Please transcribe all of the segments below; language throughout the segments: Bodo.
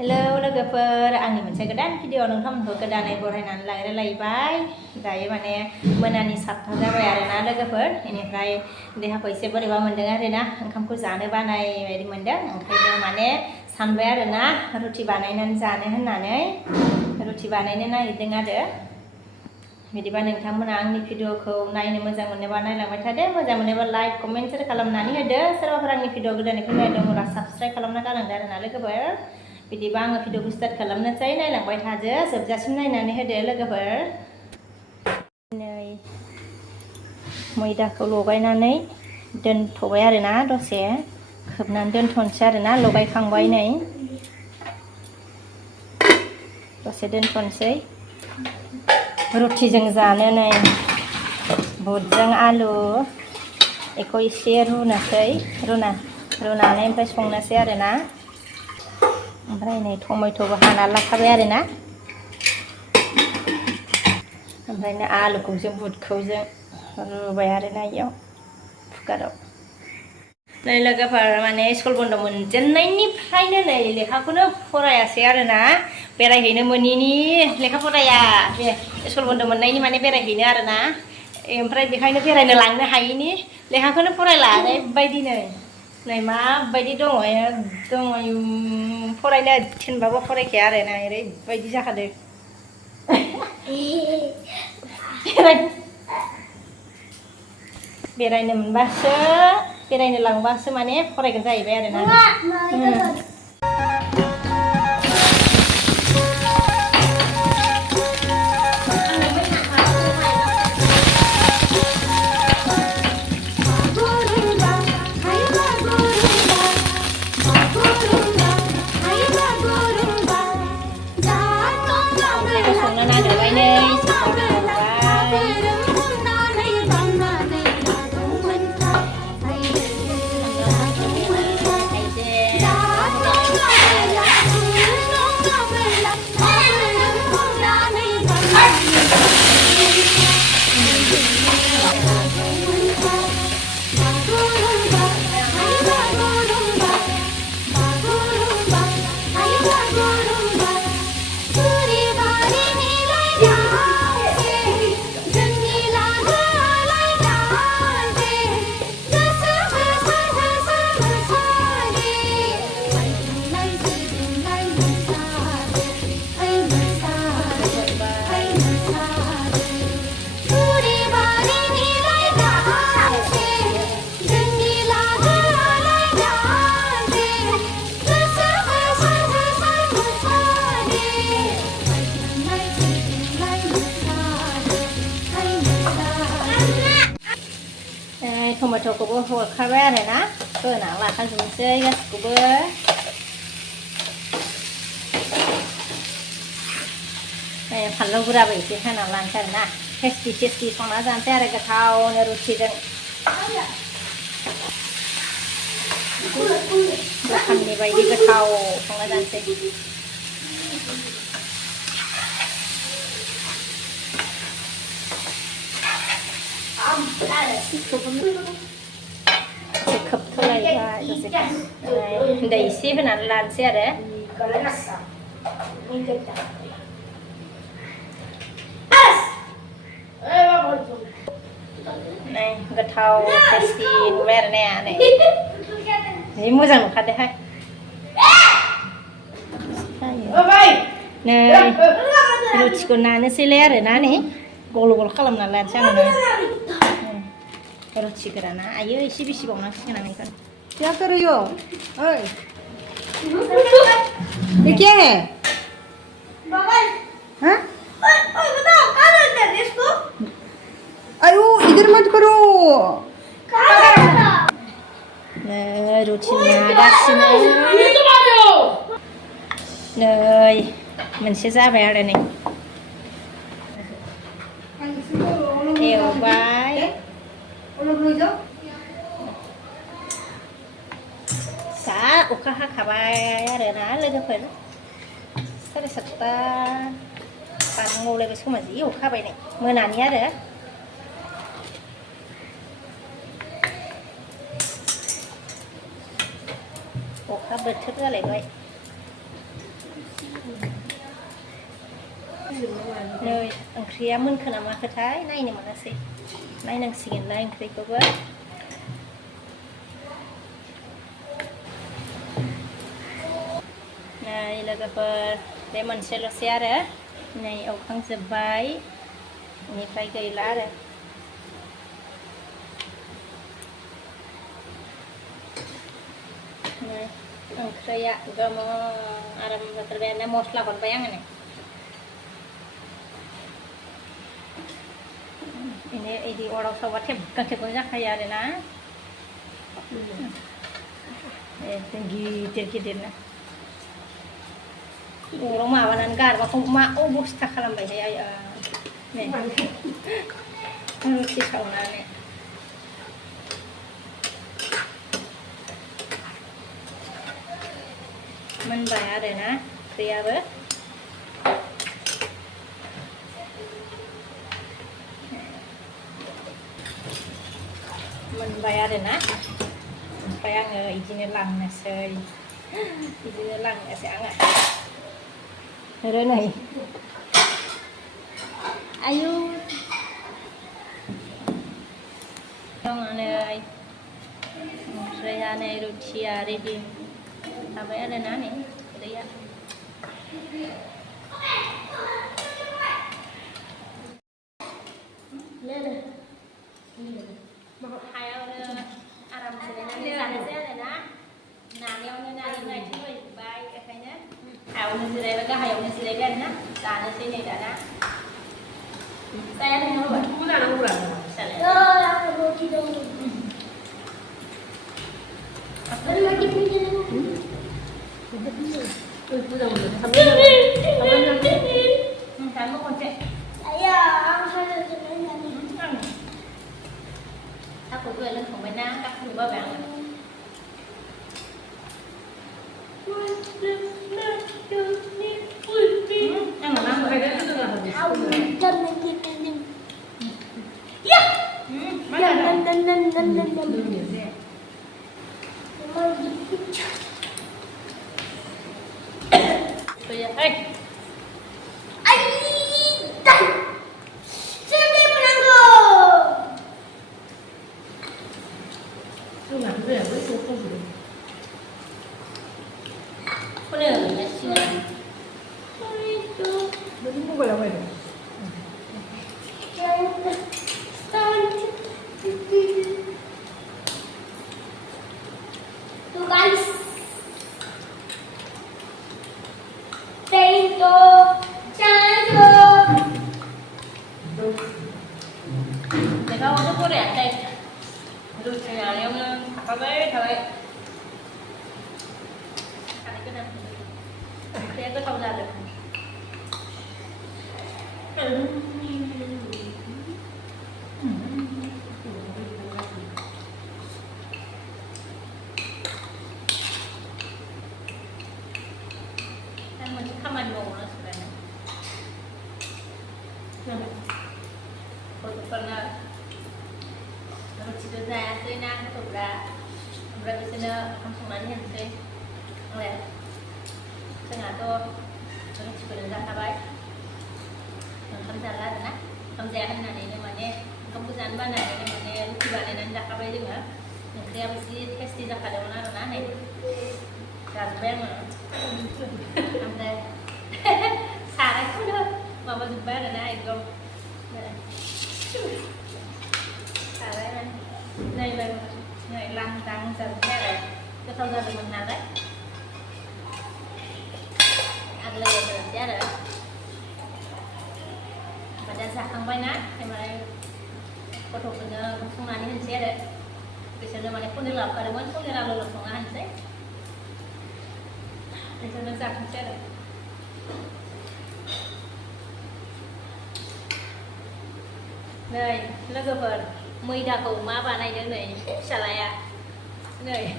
Hello लोगोफोर आंनि मोनसे गोदान भिडिअ नोंथांमोनखौ गोदानै बरायनानै रायलायबाय दायो माने मोनानि 7था जाबाय आरोना लोगोफोर बेनिफ्राय देहाखौ एसे बोरैबा मोनदों आरोना ओंखामखौ जानो बानाय बायदि मोनदों ओंखायनो माने सानबाय आरोना रुटि बानायनानै जानो होननानै रुटि बानायनो नागिरदों आरो बिदिबा नोंथांमोना आंनि भिडिअखौ नायनो मोजां मोनोबा नायलांबाय थादो मोजां मोनोबा लाइक कमेन्ट शेयार खालामनानै होदो सोरबाफोर आंनि भिडिअ गोदाननिफ्राय नायदोंब्ला साबस्क्राइब खालामना गालांदो आरोना लोगोफोर बिदिबा आङो भिडिअखौ स्टार्ट खालामनोसै नायलांबाय थादो जोबजासिम नायनानै होदो लोगोफोर नै मैदाखौ लगायनानै दोनथ'बाय आरोना दसे खोबनानै दोनथ'नोसै आरोना लगायखांबाय नै दसे दोनथ'नोसै रुटिजों जानो नै बुटजों आलु बेखौ एसे रुनोसै रुनानै ओमफ्राय संनोसै आरोना ओमफ्राय नै टमेट'बो हाना लाखाबाय आरोना ओमफ्राय नै आलुखौ जों बुटखौ जों रुबाय आरोना इयाव कुकाराव नै लोगोफोर माने स्कुल बन्द मोनजेननायनिफ्रायनो नै लेखाखौनो फरायासै आरोना बेरायहैनो मोनिनि लेखा फराया बे स्कुल बन्द मोननायनि माने बेरायहैनो आरोना ओमफ्राय बेखायनो बेरायनो लांनो हायिनि लेखाखौनो फरायला ओरैबायदि नै माबायदि दङ एकदम फरायनो थिनबाबो फरायखाया आरोना ओरैबायदि जाखादों बेरायनो मोनबासो बेरायनो लांबासो माने फरायगोन जाहैबाय आरोना टमेट'खौबो हरखाबाय आरोना होना लाखाजोबनोसै गासिखौबो फानलु गुराबो एसे होना लानोसै आरोना टेस्टि संना जानोसै आरो गोथावनो रुटिजों दखाननि बायदि गोथाव संना जानोसै खोबथ'लायबाय दसे दै एसे होनानै लानोसै आरो नै गोथाव टेस्टि नुबाय आरो नै जि मोजां नुखादोहाय नै रुटिखौ नानोसैलाय आरोना नै गल गल खालामनानै लानोसै आङो रुटि गोराना आयो एसे बेसे बावनांसिगोन आं बेखौ क्या कर रही हो? ये क्या है? हाँ? अयो इधर मत करो। रुटि नागासिनो नै मोनसे जाबाय आरो नै एवबाय दा अखा हाखाबाय आरोना लोगोफोर 7:30 बारलांबावलायबाय समा जि अखा हाबाय नै मोनानि आरो अखा बोथोर जालायबाय नै ओंख्रिया मोनखो ना माखोथाय नायनो मोनासै नायनांसिगोनलाय ओंख्रिखौबो नै लोगोफोर बे मोनसेल'सै आरो नै एवखांजोब्बाय बेनिफ्राय गैला आरो नै ओंख्रिया गोमो आराम जाथारबाय आरो मस्ला हरबाय आङो नै ini di orang sawatnya bukan sebenarnya kayak ada na tinggi tinggi na orang mawanan gar waktu mau bos tak kalam bayi ya nih harus sih kawan nih menbayar ada na pria ber menbayar na supaya nggak izinnya lang nasi izinnya lang nasi anget ada nih ayo dong aneh saya aneh rucia ready apa ada nani ada ya hai Aram sini nanti ada saya na nani yang nani ngai cuma baik kayaknya hào nên sini lagi hào nên sini kan na sana sini dah na saya ni apa ulang saya aku roti dong apa lagi punya kamu kocek saya aku tuh lên phòng bên nam các thứ ba bạn ăn mà ăn rồi Này, nó cơ phần mười đà cổ má bà này nữa này, xả lại à này,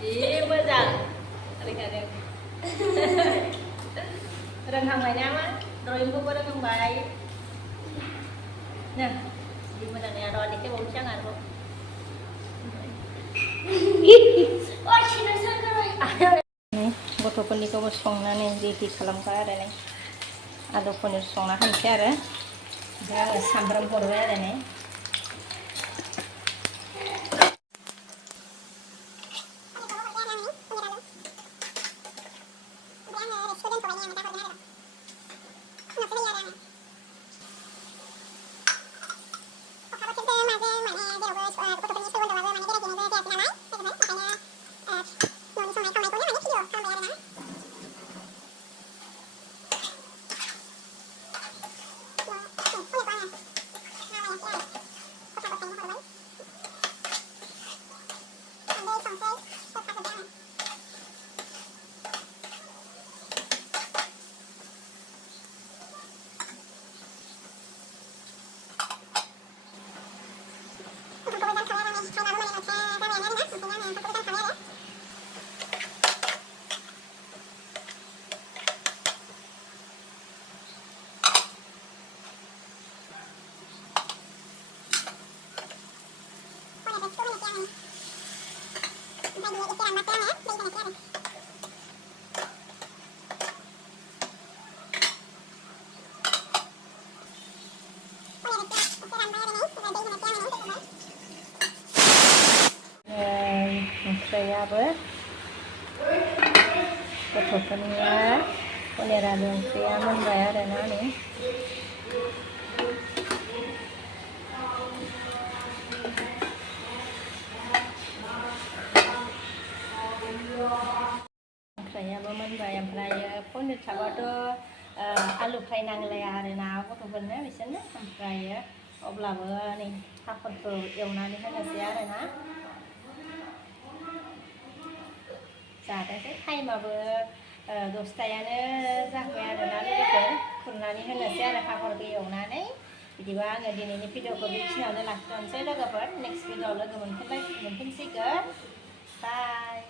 ý mới rằng đây cả đây răng hằng này nam á, rồi em có răng hằng bài nè, đi mà đằng nhà rồi thì cái bông trắng à không nih, gotokon di kawas pang nanay, ready kalam ka ada nih. आलु पनिर संना होनोसै आरो ओमफ्राय आङो सामब्राम हरबाय आरो नै ओंख्रियाबो गथ'फोरनिया पनिर आलु ओंख्रिया मोनबाय आरोना नै ओंख्रियाबो मोनबाय ओमफ्राय पनिर थाबाथ' आलु फ्राय नांलाया आरोना गथ'फोरनो बिसोरनो ओमफ्राय अब्लाबो नै पापरखौ एवनानै होनोसै आरोना जादोंसै टाइमाबो 10टायानो जाबाय आरोना लोगोफोर खुरनानै होनोसै आरो पापरखौ एवनानै बिदिबा आङो दिनैनि भिडिअखौ बेखिनियावनो लाखिथ'नोसै लोगोफोर नेक्स्ट भिडिअआव लोगो मोनफिनसिगोन बाय